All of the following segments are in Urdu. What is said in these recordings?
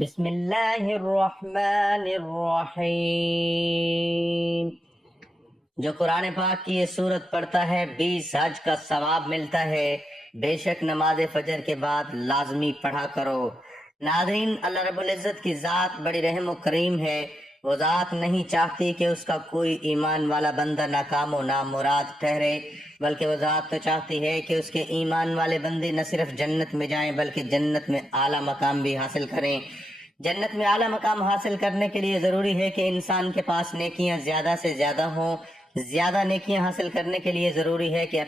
بسم اللہ الرحمن الرحیم۔ جو قرآن پاک کی یہ سورت پڑھتا ہے 20 حج کا ثواب ملتا ہے۔ بے شک نماز فجر کے بعد لازمی پڑھا کرو۔ ناظرین، اللہ رب العزت کی ذات بڑی رحم و کریم ہے۔ وہ ذات نہیں چاہتی کہ اس کا کوئی ایمان والا بندہ ناکام و نامراد ٹھہرے، بلکہ وہ ذات تو چاہتی ہے کہ اس کے ایمان والے بندے نہ صرف جنت میں جائیں بلکہ جنت میں اعلیٰ مقام بھی حاصل کریں۔ جنت میں اعلیٰ مقام حاصل کرنے کے لیے ضروری ہے کہ انسان کے پاس نیکیاں زیادہ سے زیادہ ہوں۔ زیادہ نیکیاں حاصل کرنے کے لیے ضروری ہے کہ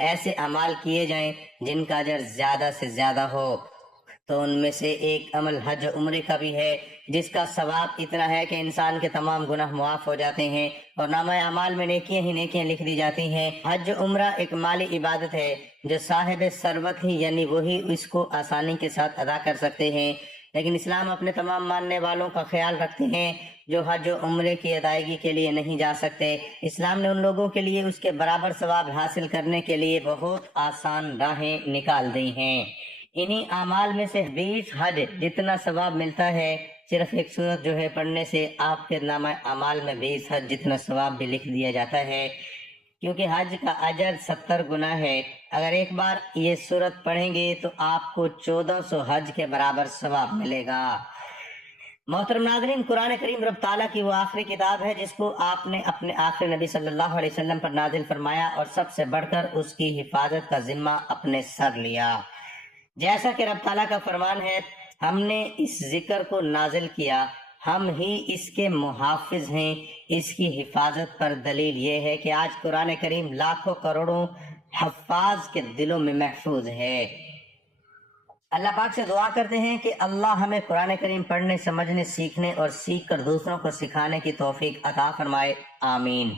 ایسے اعمال کیے جائیں جن کا اجر زیادہ سے زیادہ ہو۔ تو ان میں سے ایک عمل حج عمرے کا بھی ہے، جس کا ثواب اتنا ہے کہ انسان کے تمام گناہ معاف ہو جاتے ہیں اور نامہ اعمال میں نیکیاں ہی نیکیاں لکھ دی جاتی ہیں۔ حج عمرہ ایک مالی عبادت ہے جو صاحب ثروت ہی یعنی وہی اس کو آسانی کے ساتھ ادا کر سکتے ہیں، لیکن اسلام اپنے تمام ماننے والوں کا خیال رکھتے ہیں جو حج و عمرے کی ادائیگی کے لیے نہیں جا سکتے۔ اسلام نے ان لوگوں کے لیے اس کے برابر ثواب حاصل کرنے کے لیے بہت آسان راہیں نکال دی ہیں۔ انہی اعمال میں سے 20 حج جتنا ثواب ملتا ہے، صرف ایک سورت جو ہے پڑھنے سے آپ کے نامہ اعمال میں 20 حج جتنا ثواب بھی لکھ دیا جاتا ہے، کیونکہ حج کا اجر 70 گنا ہے۔ اگر ایک بار یہ سورت پڑھیں گے تو آپ کو 1400 حج کے برابر ثواب ملے گا۔ محترم ناظرین، قرآن کریم رب تعالیٰ کی وہ آخری کتاب ہے جس کو آپ نے اپنے آخری نبی صلی اللہ علیہ وسلم پر نازل فرمایا اور سب سے بڑھ کر اس کی حفاظت کا ذمہ اپنے سر لیا۔ جیسا کہ رب تعالیٰ کا فرمان ہے، ہم نے اس ذکر کو نازل کیا، ہم ہی اس کے محافظ ہیں۔ اس کی حفاظت پر دلیل یہ ہے کہ آج قرآن کریم لاکھوں کروڑوں حفاظ کے دلوں میں محفوظ ہے۔ اللہ پاک سے دعا کرتے ہیں کہ اللہ ہمیں قرآن کریم پڑھنے، سمجھنے، سیکھنے اور سیکھ کر دوسروں کو سکھانے کی توفیق عطا فرمائے، آمین۔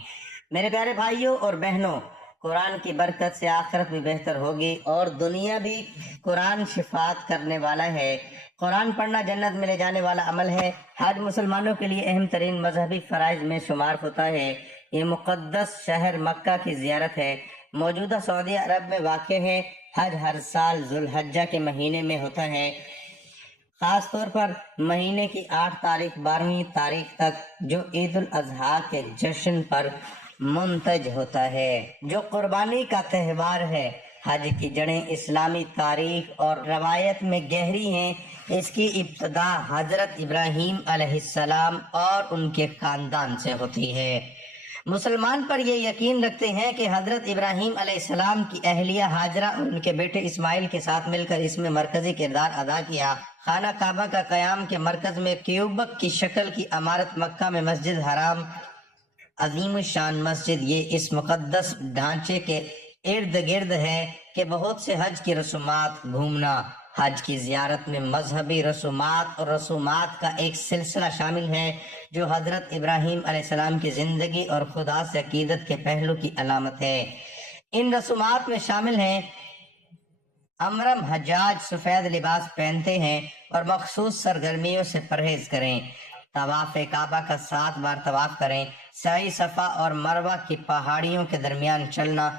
میرے پیارے بھائیوں اور بہنوں، قرآن کی برکت سے آخرت بھی بہتر ہوگی اور دنیا بھی۔ قرآن شفاعت کرنے والا ہے۔ قرآن پڑھنا جنت میں لے جانے والا عمل ہے۔ حج مسلمانوں کے لیے اہم ترین مذہبی فرائض میں شمار ہوتا ہے۔ یہ مقدس شہر مکہ کی زیارت ہے، موجودہ سعودی عرب میں واقع ہے۔ حج ہر سال ذوالحجہ کے مہینے میں ہوتا ہے، خاص طور پر مہینے کی 8 تاریخ 12ویں تاریخ تک، جو عید الاضحیٰ کے جشن پر منتج ہوتا ہے، جو قربانی کا تہوار ہے۔ حج کی جڑیں اسلامی تاریخ اور روایت میں گہری ہیں۔ اس کی ابتدا حضرت ابراہیم علیہ السلام اور ان کے خاندان سے ہوتی ہے۔ مسلمان پر یہ یقین رکھتے ہیں کہ حضرت ابراہیم علیہ السلام کی اہلیہ ہاجرہ اور ان کے بیٹے اسماعیل کے ساتھ مل کر اس میں مرکزی کردار ادا کیا۔ خانہ کعبہ کا قیام کے مرکز میں کیوبک کی شکل کی عمارت مکہ میں مسجد حرام، عظیم الشان مسجد، یہ اس مقدس ڈھانچے کے ارد گرد ہے کہ بہت سے حج کی رسومات گھومنا۔ حج کی زیارت میں مذہبی رسومات اور رسومات کا ایک سلسلہ شامل ہے جو حضرت ابراہیم علیہ السلام کی زندگی اور خدا سے عقیدت کے پہلو کی علامت ہے۔ ان رسومات میں شامل ہیں: امرم حجاج سفید لباس پہنتے ہیں اور مخصوص سرگرمیوں سے پرہیز کریں، طواف کعبہ کا 7 بار طواف کریں، سعی صفا اور مروہ کی پہاڑیوں کے درمیان چلنا،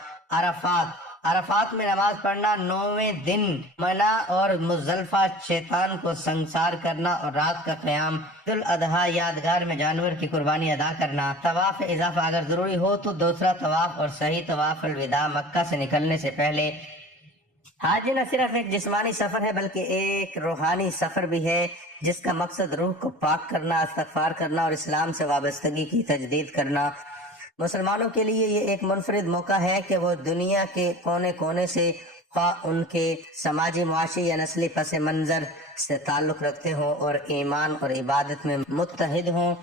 عرفات میں نماز پڑھنا، 9ویں دن منی اور مزدلفہ شیطان کو سنگسار کرنا اور رات کا قیام، عید الاضحیٰ یادگار میں جانور کی قربانی ادا کرنا، طواف اضافہ اگر ضروری ہو تو دوسرا طواف اور صحیح طواف الوداع مکہ سے نکلنے سے پہلے۔ حج نہ صرف ایک جسمانی سفر ہے بلکہ ایک روحانی سفر بھی ہے، جس کا مقصد روح کو پاک کرنا، استغفار کرنا اور اسلام سے وابستگی کی تجدید کرنا۔ مسلمانوں کے لیے یہ ایک منفرد موقع ہے کہ وہ دنیا کے کونے کونے سے، خواہ ان کے سماجی، معاشی یا نسلی پس منظر سے تعلق رکھتے ہوں، اور ایمان اور عبادت میں متحد ہوں۔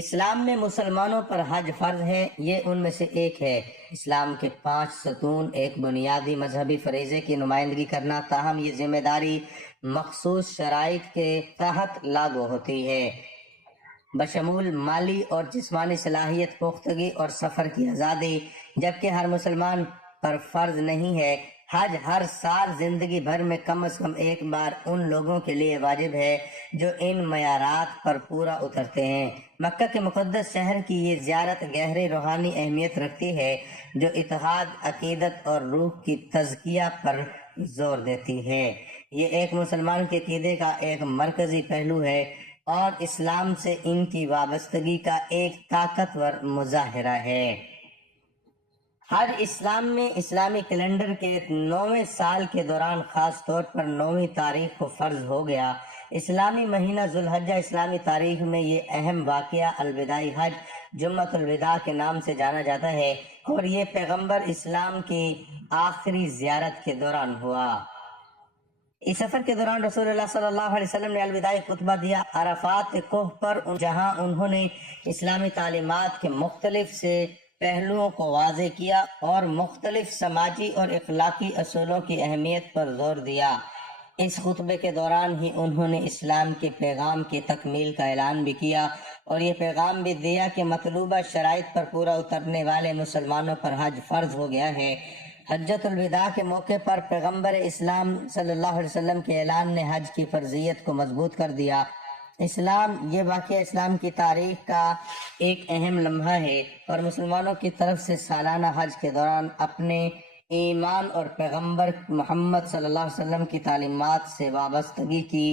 اسلام میں مسلمانوں پر حج فرض ہے، یہ ان میں سے ایک ہے۔ اسلام کے 5 ستون ایک بنیادی مذہبی فریضے کی نمائندگی کرنا، تاہم یہ ذمہ داری مخصوص شرائط کے تحت لاگو ہوتی ہے، بشمول مالی اور جسمانی صلاحیت پختگی اور سفر کی آزادی، جبکہ ہر مسلمان پر فرض نہیں ہے۔ حج ہر سال زندگی بھر میں کم از کم ایک بار ان لوگوں کے لیے واجب ہے جو ان معیارات پر پورا اترتے ہیں۔ مکہ کے مقدس شہر کی یہ زیارت گہری روحانی اہمیت رکھتی ہے جو اتحاد، عقیدت اور روح کی تزکیہ پر زور دیتی ہے۔ یہ ایک مسلمان کے عقیدے کا ایک مرکزی پہلو ہے اور اسلام سے ان کی وابستگی کا ایک طاقتور مظاہرہ ہے۔ حج اسلام میں اسلامی کیلنڈر کے 9ویں سال کے دوران خاص طور پر 9ویں تاریخ کو فرض ہو گیا۔ اسلامی مہینہ ذوالحجہ اسلامی تاریخ میں یہ اہم واقعہ الوداعی حج جمعۃ الوداع کے نام سے جانا جاتا ہے اور یہ پیغمبر اسلام کی آخری زیارت کے دوران ہوا۔ اس سفر کے دوران رسول اللہ صلی اللہ علیہ وسلم نے الوداعی خطبہ دیا عرفات کوہ پر، جہاں انہوں نے اسلامی تعلیمات کے مختلف سے پہلوؤں کو واضح کیا اور مختلف سماجی اور اخلاقی اصولوں کی اہمیت پر زور دیا۔ اس خطبے کے دوران ہی انہوں نے اسلام کے پیغام کی تکمیل کا اعلان بھی کیا اور یہ پیغام بھی دیا کہ مطلوبہ شرائط پر پورا اترنے والے مسلمانوں پر حج فرض ہو گیا ہے۔ حجۃ الوداع کے موقع پر پیغمبر اسلام صلی اللہ علیہ وسلم کے اعلان نے حج کی فرضیت کو مضبوط کر دیا۔ یہ واقعہ اسلام کی تاریخ کا ایک اہم لمحہ ہے اور مسلمانوں کی طرف سے سالانہ حج کے دوران اپنے ایمان اور پیغمبر محمد صلی اللہ علیہ وسلم کی تعلیمات سے وابستگی کی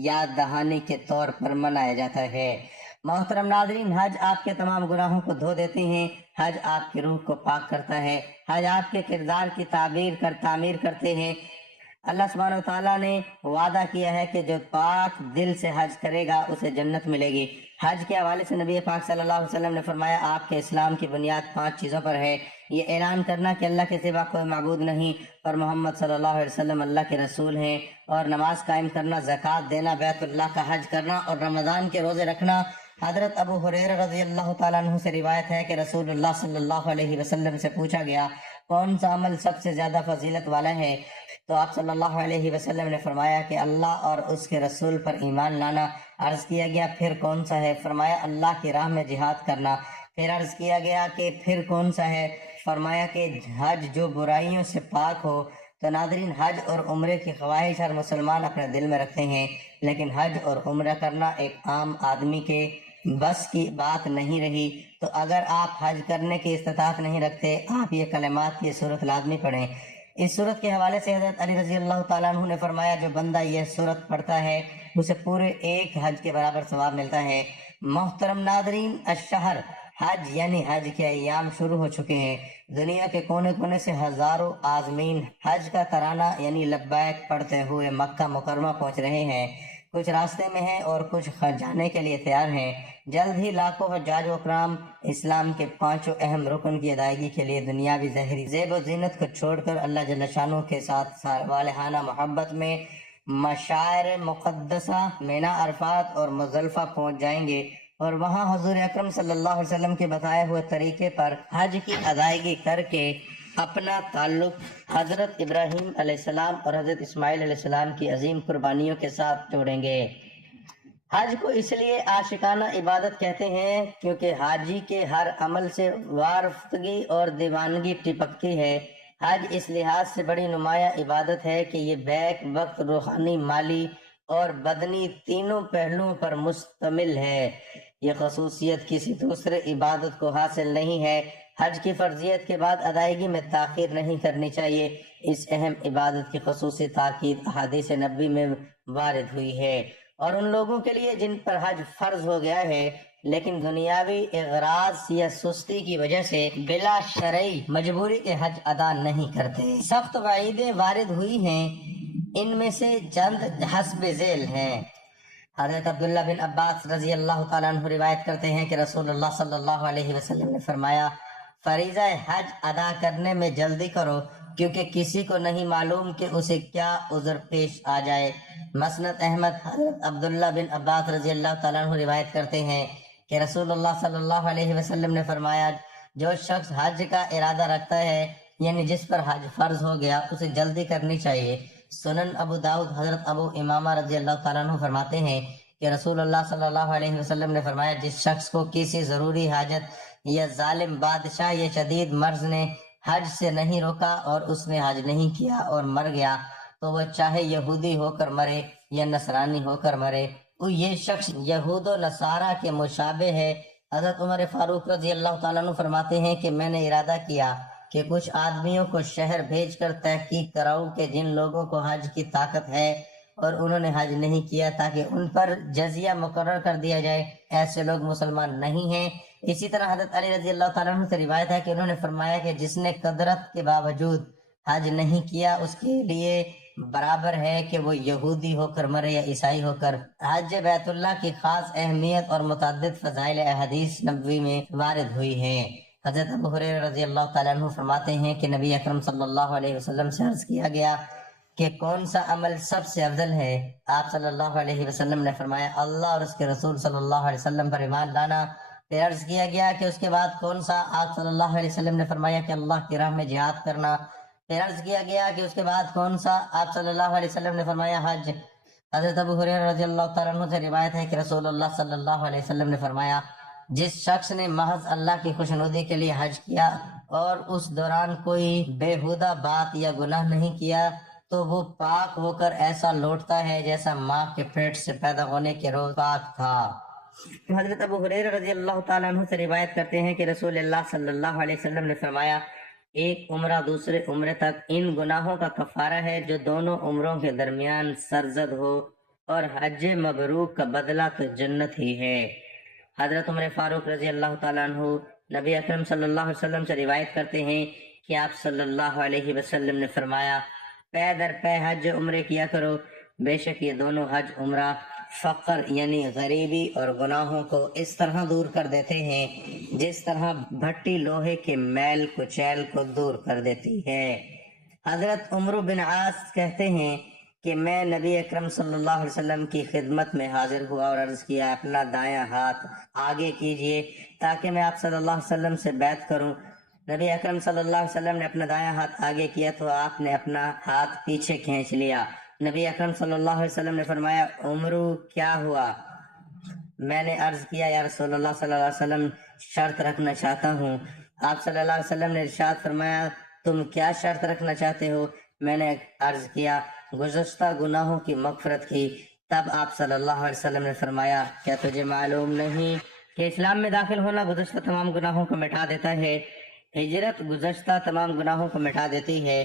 یاد دہانی کے طور پر منایا جاتا ہے۔ محترم ناظرین، حج آپ کے تمام گناہوں کو دھو دیتے ہیں، حج آپ کی روح کو پاک کرتا ہے، حج آپ کے کردار کی تعمیر کرتے ہیں۔ اللہ سبحانہ وتعالیٰ نے وعدہ کیا ہے کہ جو پاک دل سے حج کرے گا اسے جنت ملے گی۔ حج کے حوالے سے نبی پاک صلی اللہ علیہ وسلم نے فرمایا آپ کے اسلام کی بنیاد 5 چیزوں پر ہے۔ یہ اعلان کرنا کہ اللہ کے سوا کوئی معبود نہیں اور محمد صلی اللہ علیہ وسلم اللہ کے رسول ہیں، اور نماز قائم کرنا، زکوٰۃ دینا، بیت اللہ کا حج کرنا اور رمضان کے روزے رکھنا۔ حضرت ابو ہریرہ رضی اللہ تعالیٰ عنہ سے روایت ہے کہ رسول اللہ صلی اللہ علیہ وسلم سے پوچھا گیا کون سا عمل سب سے زیادہ فضیلت والا ہے، تو آپ صلی اللہ علیہ وسلم نے فرمایا کہ اللہ اور اس کے رسول پر ایمان لانا۔ عرض کیا گیا پھر کون سا ہے؟ فرمایا اللہ کی راہ میں جہاد کرنا۔ پھر عرض کیا گیا کہ پھر کون سا ہے؟ فرمایا کہ حج جو برائیوں سے پاک ہو۔ تو ناظرین، حج اور عمرے کی خواہش ہر مسلمان اپنے دل میں رکھتے ہیں، لیکن حج اور عمرہ کرنا ایک عام آدمی کے بس کی بات نہیں رہی۔ تو اگر آپ حج کرنے کی استطاعت نہیں رکھتے، آپ یہ کلمات کی صورت لازمی پڑھیں۔ اس صورت کے حوالے سے حضرت علی رضی اللہ تعالیٰ عنہ نے فرمایا جو بندہ یہ صورت پڑھتا ہے اسے پورے ایک حج کے برابر ثواب ملتا ہے۔ محترم ناظرین، الشہر حج یعنی حج کے ایام شروع ہو چکے ہیں۔ دنیا کے کونے کونے سے ہزاروں عازمین حج کا ترانہ یعنی لبیک پڑھتے ہوئے مکہ مکرمہ پہنچ رہے ہیں۔ کچھ راستے میں ہیں اور کچھ جانے کے لیے تیار ہیں۔ جلد ہی لاکھوں حجاج و اکرام اسلام کے 5 اہم رکن کی ادائیگی کے لیے دنیاوی ظاہری زیب و زینت کو چھوڑ کر اللہ جل شانہ کے ساتھ صالحانہ محبت میں مشاعر مقدسہ مینا، عرفات اور مزدلفہ پہنچ جائیں گے اور وہاں حضور اکرم صلی اللہ علیہ وسلم کے بتائے ہوئے طریقے پر حج کی ادائیگی کر کے اپنا تعلق حضرت ابراہیم علیہ السلام اور حضرت اسماعیل علیہ السلام کی عظیم قربانیوں کے ساتھ جوڑیں گے۔ حج کو اس لیے عاشقانہ عبادت کہتے ہیں کیونکہ حاجی کے ہر عمل سے وارفتگی اور دیوانگی ٹپکتی ہے۔ حج اس لحاظ سے بڑی نمایاں عبادت ہے کہ یہ بیک وقت روحانی، مالی اور بدنی تینوں پہلوؤں پر مشتمل ہے۔ یہ خصوصیت کسی دوسرے عبادت کو حاصل نہیں ہے۔ حج کی فرضیت کے بعد ادائیگی میں تاخیر نہیں کرنی چاہیے۔ اس اہم عبادت کی خصوصی تاکید احادیث نبوی میں وارد ہوئی ہے اور ان لوگوں کے لیے جن پر حج فرض ہو گیا ہے لیکن دنیاوی اغراض یا سستی کی وجہ سے بلا شرعی مجبوری کے حج ادا نہیں کرتے۔ سخت وعیدیں وارد ہوئی ہیں، ان میں سے چند حسب ذیل ہیں۔ حضرت عبداللہ بن عباس رضی اللہ تعالیٰ عنہ روایت کرتے ہیں کہ رسول اللہ صلی اللہ علیہ وسلم نے فرمایا فریضہ حج ادا کرنے میں جلدی کرو کیونکہ کسی کو نہیں معلوم کہ اسے کیا عذر پیش آ جائے۔ مسند احمد حضرت عبداللہ بن عباس رضی اللہ تعالیٰ عنہ روایت کرتے ہیں کہ رسول اللہ صلی اللہ علیہ وسلم نے فرمایا جو شخص حج کا ارادہ رکھتا ہے یعنی جس پر حج فرض ہو گیا اسے جلدی کرنی چاہیے۔ سنن ابو داؤد حضرت ابو امامہ رضی اللہ تعالیٰ عنہ فرماتے ہیں کہ رسول اللہ صلی اللہ علیہ وسلم نے فرمایا جس شخص کو کسی ضروری حاجت یا ظالم بادشاہ یا شدید مرض نے حج سے نہیں روکا اور اس نے حج نہیں کیا اور مر گیا تو وہ چاہے یہودی ہو کر مرے یا نصرانی ہو کر مرے، یہ شخص یہود و نصارہ کے مشابہ ہے۔ حضرت عمر فاروق رضی اللہ تعالیٰ عنہ فرماتے ہیں کہ میں نے ارادہ کیا کہ کچھ آدمیوں کو شہر بھیج کر تحقیق کراؤں کہ جن لوگوں کو حج کی طاقت ہے اور انہوں نے حج نہیں کیا، تاکہ ان پر جزیہ مقرر کر دیا جائے، ایسے لوگ مسلمان نہیں ہیں۔ اسی طرح حضرت علی رضی اللہ تعالیٰ عنہ سے روایت ہے کہ انہوں نے فرمایا کہ جس نے قدرت کے باوجود حج نہیں کیا اس کے لیے برابر ہے کہ وہ یہودی ہو کر مرے یا عیسائی ہو کر۔ حج بیت اللہ کی خاص اہمیت اور متعدد فضائل احادیث نبوی میں وارد ہوئی ہیں۔ حضرت ابو ہریرہ رضی اللہ تعالیٰ عنہ فرماتے ہیں کہ نبی اکرم صلی اللہ علیہ وسلم سے عرض کیا گیا کہ کون سا عمل سب سے افضل ہے؟ آپ صلی اللہ علیہ وسلم نے فرمایا اللہ اور اس کے رسول صلی اللہ علیہ وسلم پر ایمان لانا۔ پھر عرض کیا گیا کہ اس کے بعد کون سا؟ آپ صلی اللہ علیہ وسلم نے فرمایا کہ اللہ کی راہ میں جہاد کرنا۔ پھر عرض کیا گیا کہ اس کے بعد کون سا؟ آپ صلی اللہ علیہ وسلم نے فرمایا حج۔ حضرت ابو ہریرہ رضی اللہ تعالیٰ عنہ سے روایت ہے کہ رسول اللہ صلی اللہ علیہ وسلم نے فرمایا جس شخص نے محض اللہ کی خوشنودی کے لیے حج کیا اور اس دوران کوئی بےہودہ بات یا گناہ نہیں کیا تو وہ پاک ہو کر ایسا لوٹتا ہے جیسا ماں کے پیٹ سے پیدا ہونے کے روز پاک تھا۔ حضرت ابو ہریرہ رضی اللہ تعالیٰ عنہ سے روایت کرتے ہیں کہ رسول اللہ صلی اللہ علیہ وسلم نے فرمایا ایک عمرہ دوسرے عمرے تک ان گناہوں کا کفارہ ہے جو دونوں عمروں کے درمیان سرزد ہو، اور حج مبرور کا بدلہ تو جنت ہی ہے۔ حضرت عمر فاروق رضی اللہ تعالیٰ عنہ نبی اکرم صلی اللہ علیہ وسلم سے روایت کرتے ہیں کہ آپ صلی اللہ علیہ وسلم نے فرمایا پے در پے حج عمرے کیا کرو، بے شک یہ دونوں حج عمرہ فقر یعنی غریبی اور گناہوں کو اس طرح دور کر دیتے ہیں جس طرح بھٹی لوہے کے میل کچیل کو دور کر دیتی ہے۔ حضرت عمرو بن عاص کہتے ہیں کہ میں نبی اکرم صلی اللہ علیہ وسلم کی خدمت میں حاضر ہوا اور عرض کیا اپنا دایاں ہاتھ آگے کیجئے تاکہ میں آپ صلی اللہ علیہ وسلم سے بیعت کروں۔ نبی اکرم صلی اللہ علیہ وسلم نے اپنا دایاں ہاتھ آگے کیا تو آپ نے اپنا ہاتھ پیچھے کھینچ لیا۔ نبی اکرم صلی اللہ علیہ وسلم نے فرمایا عمرو کیا ہوا؟ میں نے عرض کیا یا رسول اللہ صلی اللہ علیہ وسلم شرط رکھنا چاہتا ہوں۔ آپ صلی اللہ علیہ وسلم نے ارشاد فرمایا تم کیا شرط رکھنا چاہتے ہو؟ میں نے عرض کیا گزشتہ گناہوں کی مغفرت کی۔ تب آپ صلی اللہ علیہ وسلم نے فرمایا کیا تجھے معلوم نہیں کہ اسلام میں داخل ہونا گزشتہ تمام گناہوں کو مٹا دیتا ہے، ہجرت گزشتہ تمام گناہوں کو مٹا دیتی ہے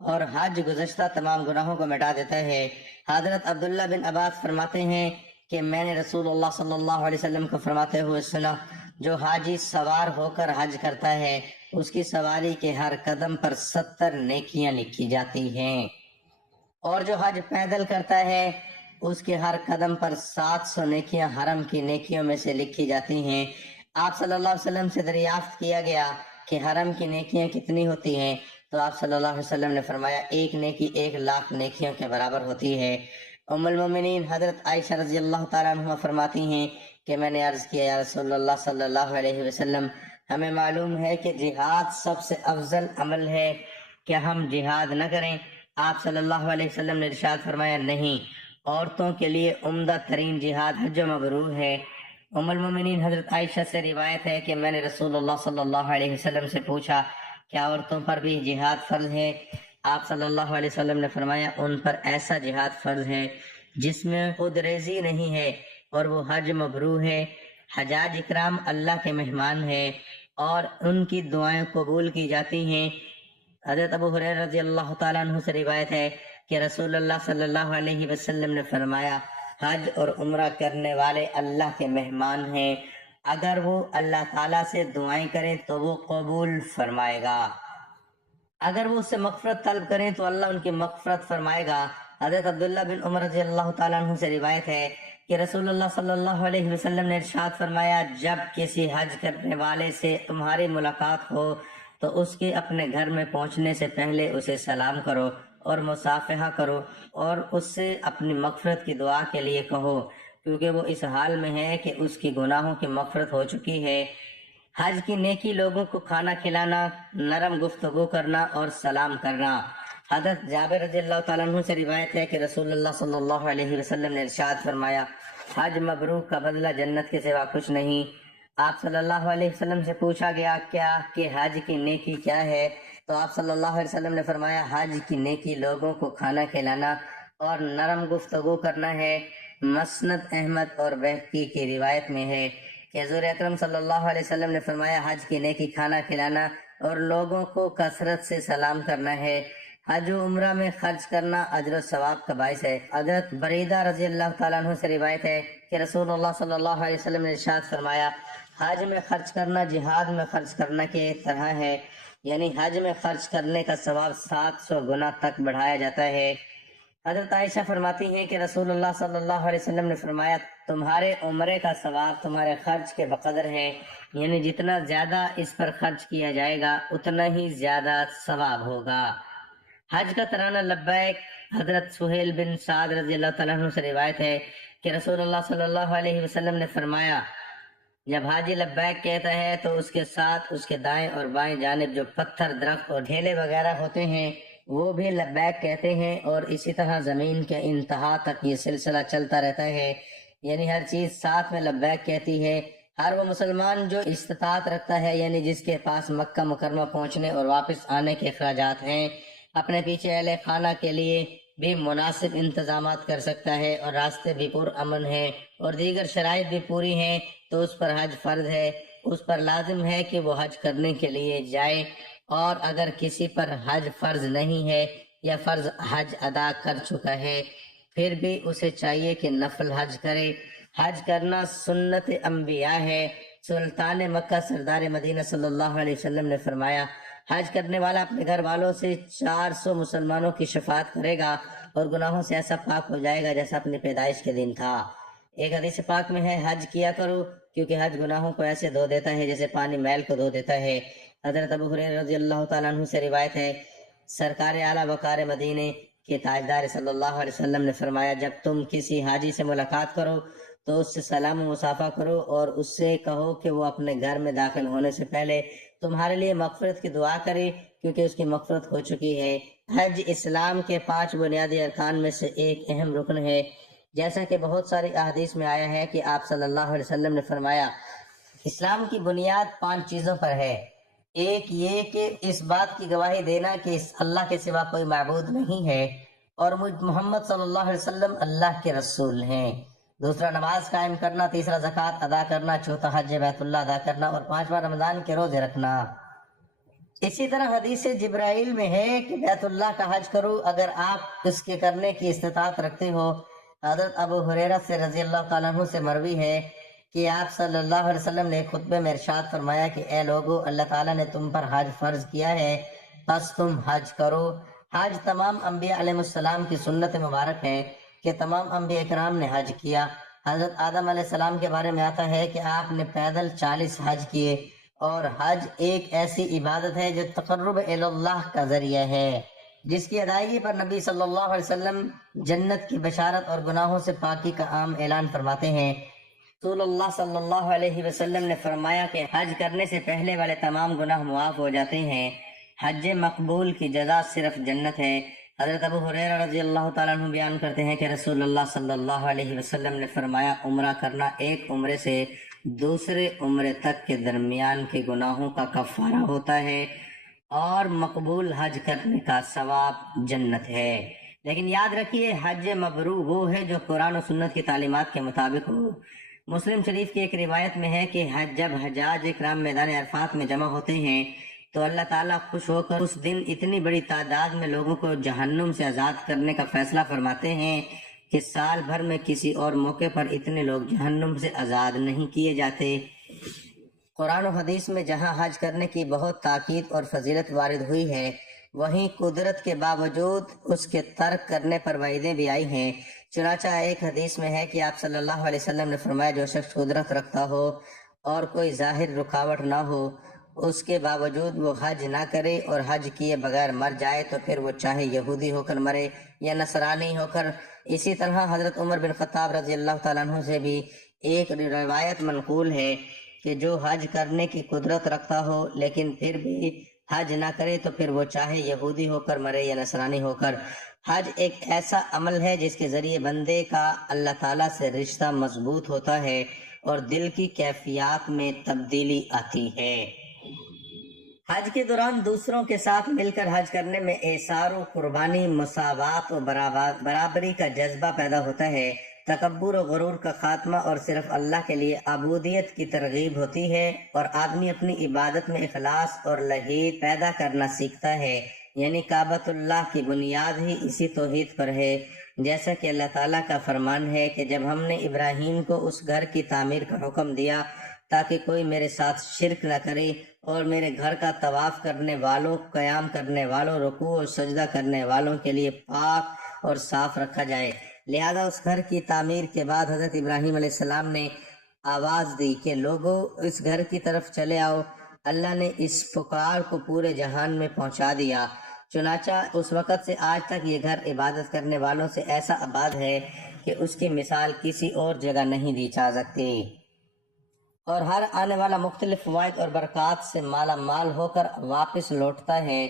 اور حج گزشتہ تمام گناہوں کو مٹا دیتا ہے۔ حضرت عبداللہ بن عباس فرماتے ہیں کہ میں نے رسول اللہ صلی اللہ علیہ وسلم کو فرماتے ہوئے سنا جو حاجی سوار ہو کر حج کرتا ہے اس کی سواری کے ہر قدم پر 70 نیکیاں لکھی جاتی ہیں، اور جو حج پیدل کرتا ہے اس کے ہر قدم پر 700 نیکیاں حرم کی نیکیوں میں سے لکھی جاتی ہیں۔ آپ صلی اللہ علیہ وسلم سے دریافت کیا گیا کہ حرم کی نیکیاں کتنی ہوتی ہیں تو آپ صلی اللہ علیہ وسلم نے فرمایا ایک نیکی 1,00,000 نیکیوں کے برابر ہوتی ہے۔ ام المومنین حضرت عائشہ رضی اللہ تعالیٰ عنہ فرماتی ہیں کہ میں نے عرض کیا یا رسول اللہ صلی اللہ علیہ وسلم ہمیں معلوم ہے کہ جہاد سب سے افضل عمل ہے، کیا ہم جہاد نہ کریں؟ آپ صلی اللہ علیہ وسلم نے ارشاد فرمایا نہیں، عورتوں کے لیے عمدہ ترین جہاد حج مبرور ہے۔ ام المومنین حضرت عائشہ سے روایت ہے کہ میں نے رسول اللہ صلی اللہ علیہ وسلم سے پوچھا کیا عورتوں پر بھی جہاد فرض ہے؟ آپ صلی اللہ علیہ وسلم نے فرمایا ان پر ایسا جہاد فرض ہے جس میں خود ریزی نہیں ہے اور وہ حج مبرور ہے۔ حجاج اکرام اللہ کے مہمان ہیں اور ان کی دعائیں قبول کی جاتی ہیں۔ حضرت ابو ہریرہ رضی اللہ تعالیٰ عنہ سے روایت ہے کہ رسول اللہ صلی اللہ علیہ وسلم نے فرمایا حج اور عمرہ کرنے والے اللہ کے مہمان ہیں، اگر وہ اللہ تعالیٰ سے دعائیں کریں تو وہ قبول فرمائے گا، اگر وہ اس سے مغفرت طلب کریں تو اللہ ان کی مغفرت فرمائے گا۔ حضرت عبداللہ بن عمر رضی اللہ تعالیٰ عنہ سے روایت ہے کہ رسول اللہ صلی اللہ علیہ وسلم نے ارشاد فرمایا جب کسی حج کرنے والے سے تمہاری ملاقات ہو تو اس کے اپنے گھر میں پہنچنے سے پہلے اسے سلام کرو اور مصافحہ کرو اور اس سے اپنی مغفرت کی دعا کے لیے کہو، کیونکہ وہ اس حال میں ہے کہ اس کی گناہوں کی مغفرت ہو چکی ہے۔ حج کی نیکی لوگوں کو کھانا کھلانا، نرم گفتگو کرنا اور سلام کرنا۔ حضرت جابر رضی اللہ تعالیٰ عنہ سے روایت ہے کہ رسول اللہ صلی اللہ علیہ وسلم نے ارشاد فرمایا حج مبرور کا بدلہ جنت کے سوا کچھ نہیں۔ آپ صلی اللہ علیہ وسلم سے پوچھا گیا کیا کہ حج کی نیکی کیا ہے تو آپ صلی اللہ علیہ وسلم نے فرمایا حج کی نیکی لوگوں کو کھانا کھلانا اور نرم گفتگو کرنا ہے۔ مسند احمد اور بہقی کی روایت میں ہے کہ حضور اکرم صلی اللہ علیہ وسلم نے فرمایا حج کی نیکی کھانا کھلانا اور لوگوں کو کثرت سے سلام کرنا ہے۔ حج و عمرہ میں خرچ کرنا اجر و ثواب کا باعث ہے۔ حضرت بریدہ رضی اللہ تعالیٰ عنہ سے روایت ہے کہ رسول اللہ صلی اللہ علیہ وسلم نے ارشاد فرمایا، حج میں خرچ کرنا جہاد میں خرچ کرنا کے طرح ہے، یعنی حج میں خرچ کرنے کا ثواب 700 گنا تک بڑھایا جاتا ہے۔ حضرت عائشہ فرماتی ہیں کہ رسول اللہ صلی اللہ علیہ وسلم نے فرمایا، تمہارے عمرے کا ثواب تمہارے خرچ کے بقدر ہے، یعنی جتنا زیادہ اس پر خرچ کیا جائے گا اتنا ہی زیادہ ثواب ہوگا۔ حج کا ترانہ لبیک۔ حضرت سہیل بن سعد رضی اللہ تعالیٰ عنہ سے روایت ہے کہ رسول اللہ صلی اللہ علیہ وسلم نے فرمایا، جب حاجی لبیک کہتا ہے تو اس کے ساتھ اس کے دائیں اور بائیں جانب جو پتھر، درخت اور ڈھیلے وغیرہ ہوتے ہیں وہ بھی لبیک کہتے ہیں، اور اسی طرح زمین کے انتہا تک یہ سلسلہ چلتا رہتا ہے، یعنی ہر چیز ساتھ میں لبیک کہتی ہے۔ ہر وہ مسلمان جو استطاعت رکھتا ہے، یعنی جس کے پاس مکہ مکرمہ پہنچنے اور واپس آنے کے اخراجات ہیں، اپنے پیچھے اہل خانہ کے لیے بھی مناسب انتظامات کر سکتا ہے، اور راستے بھی پر امن ہیں اور دیگر شرائط بھی پوری ہیں، تو اس پر حج فرض ہے۔ اس پر لازم ہے کہ وہ حج کرنے کے لیے جائے، اور اگر کسی پر حج فرض نہیں ہے یا فرض حج ادا کر چکا ہے پھر بھی اسے چاہیے کہ نفل حج کرے۔ حج کرنا سنت انبیاء ہے۔ سلطان مکہ سردار مدینہ صلی اللہ علیہ وسلم نے فرمایا، حج کرنے والا اپنے گھر والوں سے 400 مسلمانوں کی شفاعت کرے گا اور گناہوں سے ایسا پاک ہو جائے گا جیسا اپنی پیدائش کے دن تھا۔ ایک حدیث پاک میں ہے، حج کیا کرو کیونکہ حج گناہوں کو ایسے دھو دیتا ہے جیسے پانی میل کو دھو دیتا ہے۔ حضرت ابو ہریرہ رضی اللہ تعالیٰ عنہ سے روایت ہے، سرکار اعلیٰ وقار مدینے کے تاجدار صلی اللہ علیہ وسلم نے فرمایا، جب تم کسی حاجی سے ملاقات کرو تو اس سے سلام و مصافحہ کرو اور اس سے کہو کہ وہ اپنے گھر میں داخل ہونے سے پہلے تمہارے لیے مغفرت کی دعا کرے کیونکہ اس کی مغفرت ہو چکی ہے۔ حج اسلام کے 5 بنیادی ارکان میں سے ایک اہم رکن ہے، جیسا کہ بہت ساری احادیث میں آیا ہے کہ آپ صلی اللہ علیہ وسلم نے فرمایا، اسلام کی بنیاد 5 چیزوں پر ہے۔ ایک یہ کہ اس بات کی گواہی دینا کہ اللہ کے سوا کوئی معبود نہیں ہے اور محمد صلی اللہ علیہ وسلم اللہ کے رسول ہیں۔ دوسرا نماز قائم کرنا، تیسرا زکوٰۃ ادا کرنا، چوتھا حج بیت اللہ ادا کرنا، اور 5واں رمضان کے روزے رکھنا۔ اسی طرح حدیث جبرائیل میں ہے کہ بیت اللہ کا حج کرو اگر آپ اس کے کرنے کی استطاعت رکھتے ہو۔ حضرت ابو ہریرہ سے رضی اللہ تعالیٰ عنہ سے مروی ہے کہ آپ صلی اللہ علیہ وسلم نے خطبے میں ارشاد فرمایا کہ اے لوگو، اللہ تعالیٰ نے تم پر حج فرض کیا ہے، بس تم حج کرو۔ حج تمام انبیاء علیہ السلام کی سنت مبارک ہے کہ تمام انبیاء اکرام نے حج کیا۔ حضرت آدم علیہ السلام کے بارے میں آتا ہے کہ آپ نے پیدل 40 حج کیے، اور حج ایک ایسی عبادت ہے جو تقرب اللہ کا ذریعہ ہے، جس کی ادائیگی پر نبی صلی اللہ علیہ وسلم جنت کی بشارت اور گناہوں سے پاکی کا عام اعلان فرماتے ہیں۔ رسول اللہ صلی اللہ علیہ وسلم نے فرمایا کہ حج کرنے سے پہلے والے تمام گناہ معاف ہو جاتے ہیں۔ حج مقبول کی جزا صرف جنت ہے۔ حضرت ابو ہریرہ رضی اللہ تعالیٰ عنہ بیان کرتے ہیں کہ رسول اللہ صلی اللہ علیہ وسلم نے فرمایا، عمرہ کرنا ایک عمرے سے دوسرے عمرے تک کے درمیان کے گناہوں کا کفارہ ہوتا ہے، اور مقبول حج کرنے کا ثواب جنت ہے۔ لیکن یاد رکھیے، حج مبرور وہ ہے جو قرآن و سنت کی تعلیمات کے مطابق ہو۔ مسلم شریف کی ایک روایت میں ہے کہ جب حجاج اکرام میدان عرفات میں جمع ہوتے ہیں تو اللہ تعالیٰ خوش ہو کر اس دن اتنی بڑی تعداد میں لوگوں کو جہنم سے آزاد کرنے کا فیصلہ فرماتے ہیں کہ سال بھر میں کسی اور موقع پر اتنے لوگ جہنم سے آزاد نہیں کیے جاتے۔ قرآن و حدیث میں جہاں حج کرنے کی بہت تاکید اور فضیلت وارد ہوئی ہے، وہیں قدرت کے باوجود اس کے ترک کرنے پر وعیدیں بھی آئی ہیں۔ چنانچہ ایک حدیث میں ہے کہ آپ صلی اللہ علیہ وسلم نے فرمایا، جو شخص قدرت رکھتا ہو اور کوئی ظاہر رکاوٹ نہ ہو، اس کے باوجود وہ حج نہ کرے اور حج کیے بغیر مر جائے تو پھر وہ چاہے یہودی ہو کر مرے یا نصرانی ہو کر۔ اسی طرح حضرت عمر بن خطاب رضی اللہ تعالیٰ عنہ سے بھی ایک روایت منقول ہے کہ جو حج کرنے کی قدرت رکھتا ہو لیکن پھر بھی حج نہ کرے تو پھر وہ چاہے یہودی ہو کر مرے یا نصرانی ہو کر۔ حج ایک ایسا عمل ہے جس کے ذریعے بندے کا اللہ تعالیٰ سے رشتہ مضبوط ہوتا ہے اور دل کی کیفیات میں تبدیلی آتی ہے۔ حج کے دوران دوسروں کے ساتھ مل کر حج کرنے میں ایثار و قربانی، مساوات و برابری کا جذبہ پیدا ہوتا ہے۔ تکبر و غرور کا خاتمہ اور صرف اللہ کے لیے عبودیت کی ترغیب ہوتی ہے، اور آدمی اپنی عبادت میں اخلاص اور لہید پیدا کرنا سیکھتا ہے، یعنی کعبۃ اللہ کی بنیاد ہی اسی توحید پر ہے، جیسا کہ اللہ تعالیٰ کا فرمان ہے کہ جب ہم نے ابراہیم کو اس گھر کی تعمیر کا حکم دیا تاکہ کوئی میرے ساتھ شرک نہ کرے، اور میرے گھر کا طواف کرنے والوں، قیام کرنے والوں، رکوع اور سجدہ کرنے والوں کے لیے پاک اور صاف رکھا جائے، لہذا اس گھر کی تعمیر کے بعد حضرت ابراہیم علیہ السلام نے آواز دی کہ لوگوں اس گھر کی طرف چلے آؤ۔ اللہ نے اس پکار کو پورے جہان میں پہنچا دیا، چنانچہ اس وقت سے آج تک یہ گھر عبادت کرنے والوں سے ایسا آباد ہے کہ اس کی مثال کسی اور جگہ نہیں دی جا سکتی، اور ہر آنے والا مختلف فوائد اور برکات سے مالا مال ہو کر واپس لوٹتا ہے۔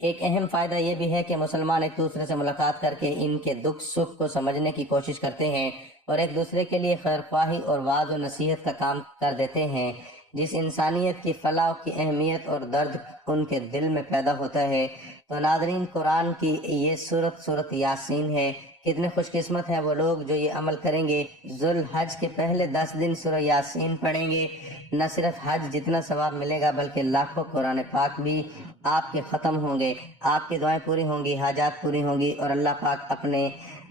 ایک اہم فائدہ یہ بھی ہے کہ مسلمان ایک دوسرے سے ملاقات کر کے ان کے دکھ سکھ کو سمجھنے کی کوشش کرتے ہیں اور ایک دوسرے کے لیے خیر خواہی اور وعظ و نصیحت کا کام کر دیتے ہیں، جس انسانیت کی فلاح کی اہمیت اور درد ان کے دل میں پیدا ہوتا ہے۔ تو ناظرین، قرآن کی یہ سورت یاسین ہے۔ کتنے خوش قسمت ہیں وہ لوگ جو یہ عمل کریں گے، ذوالحج کے پہلے 10 دن سورہ یاسین پڑھیں گے، نہ صرف حج جتنا ثواب ملے گا بلکہ لاکھوں قرآن پاک بھی آپ کے ختم ہوں گے، آپ کی دعائیں پوری ہوں گی، حاجات پوری ہوں گی، اور اللہ پاک اپنے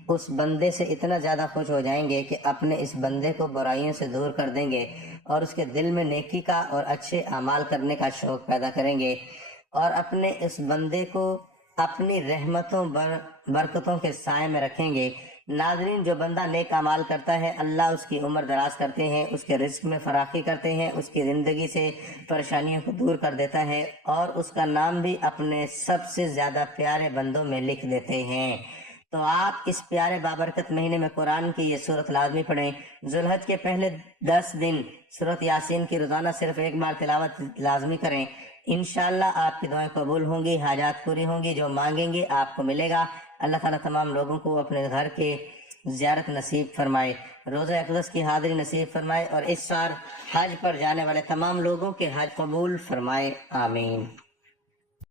اس بندے سے اتنا زیادہ خوش ہو جائیں گے کہ اپنے اس بندے کو برائیوں سے دور کر دیں گے اور اس کے دل میں نیکی کا اور اچھے اعمال کرنے کا شوق پیدا کریں گے، اور اپنے اس بندے کو اپنی رحمتوں برکتوں کے سائے میں رکھیں گے۔ ناظرین، جو بندہ نیک اعمال کرتا ہے اللہ اس کی عمر دراز کرتے ہیں، اس کے رزق میں فراخی کرتے ہیں، اس کی زندگی سے پریشانیوں کو دور کر دیتا ہے، اور اس کا نام بھی اپنے سب سے زیادہ پیارے بندوں میں لکھ دیتے ہیں۔ تو آپ اس پیارے بابرکت مہینے میں قرآن کی یہ سورت لازمی پڑھیں۔ ذوالحج کے پہلے 10 دن سورت یاسین کی روزانہ صرف ایک بار تلاوت لازمی کریں، انشاءاللہ آپ کی دعائیں قبول ہوں گی، حاجات پوری ہوں گی، جو مانگیں گے آپ کو ملے گا۔ اللہ تعالیٰ تمام لوگوں کو اپنے گھر کے زیارت نصیب فرمائے، روزہ اقدس کی حاضری نصیب فرمائے، اور اس سال حج پر جانے والے تمام لوگوں کے حج قبول فرمائے، آمین۔